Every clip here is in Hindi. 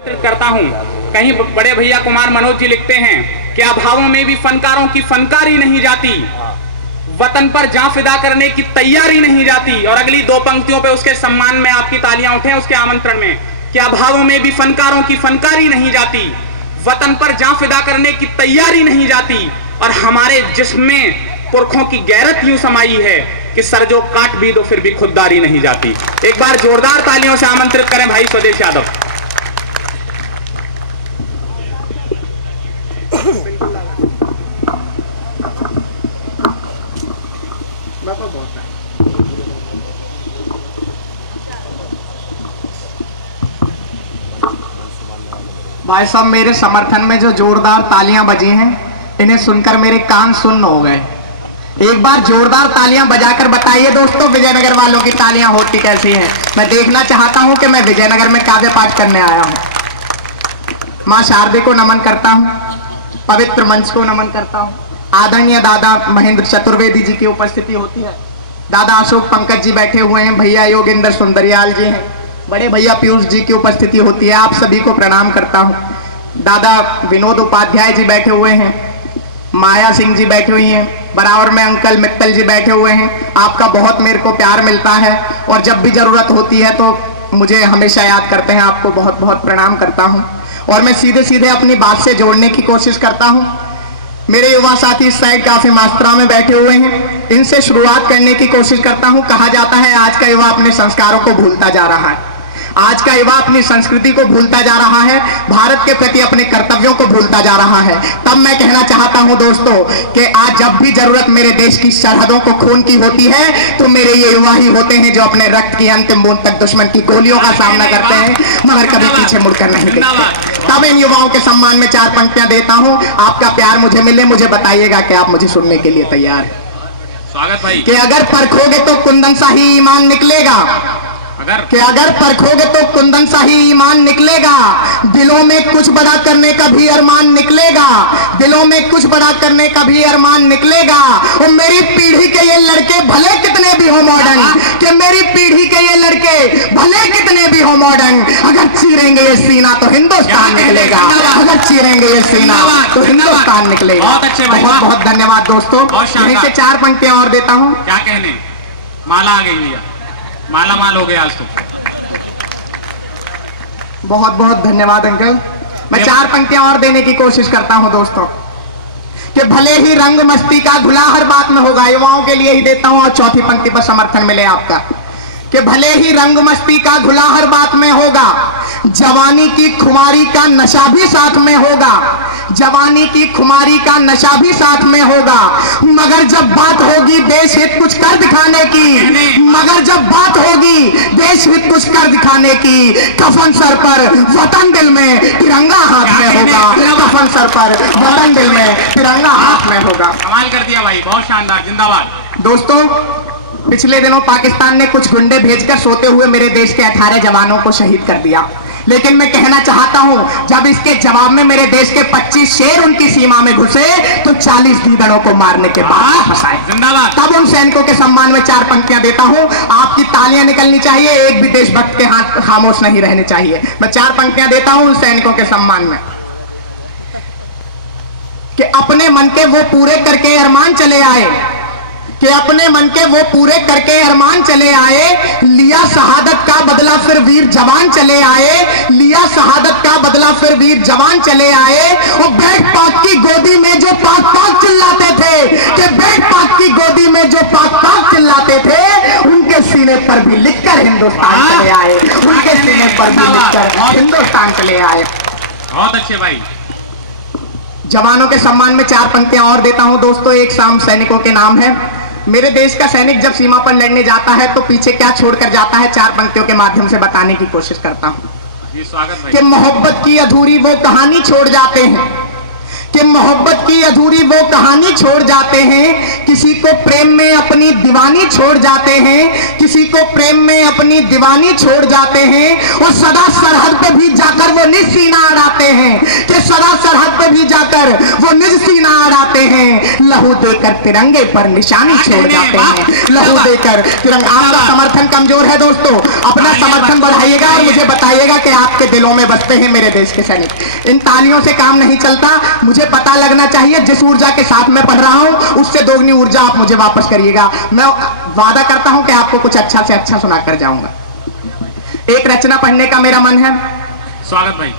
करता हूँ। कहीं बड़े भैया कुमार मनोज जी लिखते हैं कि अभावों में भी फनकारों की फनकारी नहीं जाती, वतन पर जान फिदा करने की तैयारी नहीं जाती। और अगली दो पंक्तियों पे उसके सम्मान में आपकी तालियां उठें उसके आमंत्रण में कि अभावों में भी फनकारों की फनकारी नहीं जाती, वतन पर जान फिदा करने की तैयारी नहीं जाती। और हमारे जिस्में पुरखों की गैरत यूं समाई है कि सर जो काट भी दो फिर भी खुददारी नहीं जाती। एक बार जोरदार तालियों से आमंत्रित करें भाई स्वदेश यादव। भाई साहब, मेरे समर्थन में जो जोरदार तालियां बजी हैं, इन्हें सुनकर मेरे कान सुन्न हो गए। एक बार जोरदार तालियां बजाकर बताइए दोस्तों, विजयनगर वालों की तालियां होती कैसी हैं। मैं देखना चाहता हूं कि मैं विजयनगर में काव्य पाठ करने आया हूं। मां शारदे को नमन करता हूं, पवित्र मंच को नमन करता हूं। आदरणीय दादा महेंद्र चतुर्वेदी जी की उपस्थिति होती है, दादा अशोक पंकज जी बैठे हुए हैं, भैया योगेंद्र सुंदरियाल जी हैं, बड़े भैया पीयूष जी की उपस्थिति होती है। आप सभी को प्रणाम करता हूं। दादा विनोद उपाध्याय जी बैठे हुए हैं, माया सिंह जी बैठी हुई हैं, बराबर में अंकल मित्तल जी बैठे हुए हैं। आपका बहुत मेरे को प्यार मिलता है और जब भी जरूरत होती है तो मुझे हमेशा याद करते हैं। आपको बहुत बहुत प्रणाम करता हूं। और मैं सीधे सीधे अपनी बात से जोड़ने की कोशिश करता हूं। मेरे युवा साथी इस साइड काफी मात्रा में बैठे हुए हैं, इनसे शुरुआत करने की कोशिश करता हूं। कहा जाता है आज का युवा अपने संस्कारों को भूलता जा रहा है, आज का युवा अपनी संस्कृति को भूलता जा रहा है, भारत के प्रति अपने कर्तव्यों को भूलता जा रहा है। तब मैं कहना चाहता हूं दोस्तों कि आज जब भी जरूरत मेरे देश की सरहदों को खून की होती है तो मेरे ये युवा ही होते हैं जो अपने रक्त की अंतिम बूंद तक दुश्मन की गोलियों का सामना करते हैं, मगर कभी पीछे मुड़कर नहीं देखते। तब इन युवाओं के सम्मान में चार पंक्तियां देता हूं। आपका प्यार मुझे मिले, मुझे बताइएगा कि आप मुझे सुनने के लिए तैयार हैं। स्वागत भाई। कि अगर परखोगे तो कुंदन सा ही ईमान निकलेगा, अगर परखोगे तो कुंदन सा ही ईमान निकलेगा, दिलों में कुछ बड़ा करने का भी अरमान निकलेगा, दिलों में कुछ बड़ा करने का भी अरमान निकलेगा। और मेरी पीढ़ी के ये लड़के भले कितने भी हो मॉडर्न, कि मेरी पीढ़ी के ये लड़के भले कितने भी हो मॉडर्न, अगर चीरेंगे ये सीना तो हिंदुस्तान निकलेगा, अगर चीरेंगे ये सीना तो हिंदुस्तान निकलेगा। बहुत बहुत धन्यवाद दोस्तों। यहीं से चार पंक्तियां और देता हूँ। क्या कहने, माला आ गई भैया, माला माल हो गया आज तो। बहुत बहुत धन्यवाद अंकल। मैं चार पंक्तियां और देने की कोशिश करता हूं दोस्तों। कि भले ही रंग मस्ती का घुला हर बात में होगा, युवाओं के लिए ही देता हूं और चौथी पंक्ति पर समर्थन मिले आपका। कि भले ही रंग मस्ती का घुला हर बात में होगा, जवानी की खुमारी का नशा भी साथ में होगा, जवानी की खुमारी का नशा भी साथ में होगा, मगर जब बात होगी देश हित कुछ कर दिखाने की, मगर जब बात होगी देश हित कुछ कर दिखाने की, कफन सर पर वतन दिल में तिरंगा हाथ में होगा, कफन सर पर वतन दिल में तिरंगा हाथ में होगा। कमाल कर दिया भाई, बहुत शानदार, जिंदाबाद। दोस्तों, पिछले दिनों पाकिस्तान ने कुछ गुंडे भेजकर सोते हुए मेरे देश के 18 जवानों को शहीद कर दिया, लेकिन मैं कहना चाहता हूं जब इसके जवाब में मेरे देश के 25 शेर उनकी सीमा में घुसे तो 40 गीदड़ों को मारने के बाद फंसाए। तब उन सैनिकों के सम्मान में चार पंक्तियां देता हूं। आपकी तालियां निकलनी चाहिए, एक भी देशभक्त के हाथ खामोश नहीं रहने चाहिए। मैं चार पंक्तियां देता हूं उन सैनिकों के सम्मान में। कि अपने मन के वो पूरे करके अरमान चले आए, कि अपने मन के वो पूरे करके अरमान चले आए, लिया शहादत का बदला फिर वीर जवान चले आए, लिया शहादत का बदला फिर वीर जवान चले आए। और बैठ पाक की गोदी में जो पाक पाक चिल्लाते थे, कि बैठ पाक की गोदी में जो पाक पाक चिल्लाते थे, उनके सीने पर भी लिखकर हिंदुस्तान चले आए, उनके सीने पर भी लिखकर हिंदुस्तान चले आए। बहुत अच्छे भाई। जवानों के सम्मान में चार पंक्तियां और देता हूं दोस्तों। एक शाम सैनिकों के नाम है। मेरे देश का सैनिक जब सीमा पर लड़ने जाता है तो पीछे क्या छोड़कर जाता है, चार पंक्तियों के माध्यम से बताने की कोशिश करता हूं। स्वागत भाई। कि मोहब्बत की अधूरी वो कहानी छोड़ जाते हैं, कि मोहब्बत की अधूरी वो कहानी छोड़ जाते हैं, कि किसी को प्रेम में अपनी दीवानी छोड़ जाते हैं, किसी को प्रेम में अपनी दीवानी छोड़ जाते हैं, और सदा सरहद पे भी जाकर वो निज सीना अड़ाते हैं, कि सदा सरहद पे भी जाकर वो निज सीना अड़ाते हैं, लहू देकर तिरंगे पर निशानी छोड़ जाते हैं, लहू देकर तिरंगा। आपका समर्थन कमजोर है दोस्तों, अपना समर्थन बढ़ाइएगा और मुझे बताइएगा कि आपके दिलों में बसते हैं मेरे देश के सैनिक। इन तालियों से काम नहीं चलता, मुझे पता लगना चाहिए जिस ऊर्जा के साथ मैं पढ़ रहा हूं उससे दोगुनी ऊर्जा आप मुझे वापस करिएगा। मैं वादा करता हूं कि आपको कुछ अच्छा से अच्छा सुनाकर जाऊंगा। एक रचना पढ़ने का मेरा मन है। स्वागत भाई।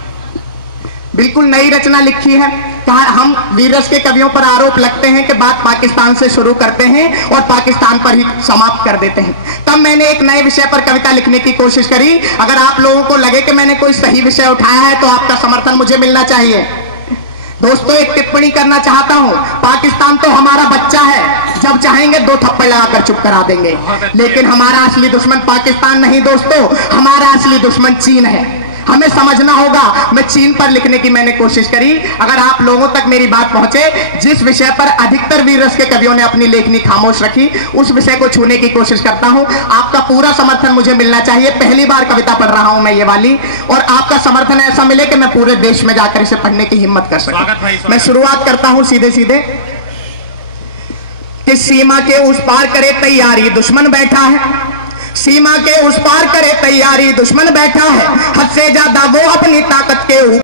बिल्कुल नई रचना लिखी है। कहा हम वीर रस के कवियों पर आरोप लगते हैं कि बात पाकिस्तान से शुरू करते हैं और पाकिस्तान पर ही समाप्त कर देते हैं। तब मैंने एक नए विषय पर कविता लिखने की कोशिश करी। अगर आप लोगों को लगे कि मैंने कोई सही विषय उठाया है तो आपका समर्थन मुझे मिलना चाहिए। दोस्तों एक टिप्पणी करना चाहता हूं, पाकिस्तान तो हमारा बच्चा है, जब चाहेंगे 2 थप्पड़ लगाकर चुप करा देंगे, लेकिन हमारा असली दुश्मन पाकिस्तान नहीं दोस्तों, हमारा असली दुश्मन चीन है। हमें समझना होगा। मैं चीन पर लिखने की मैंने कोशिश करी। अगर आप लोगों तक मेरी बात पहुंचे, जिस विषय पर अधिकतर वीर रस के कवियों ने अपनी लेखनी खामोश रखी, उस विषय को छूने की कोशिश करता हूं। आपका पूरा समर्थन मुझे मिलना चाहिए। पहली बार कविता पढ़ रहा हूं मैं ये वाली, और आपका समर्थन ऐसा मिले कि मैं पूरे देश में जाकर इसे पढ़ने की हिम्मत कर सकूं। मैं शुरुआत करता हूं सीधे सीधे कि सीमा के उस पार करे तैयारी दुश्मन बैठा है, सीमा के उस पार करे तैयारी दुश्मन बैठा है, हद से ज्यादा वो अपनी ताकत के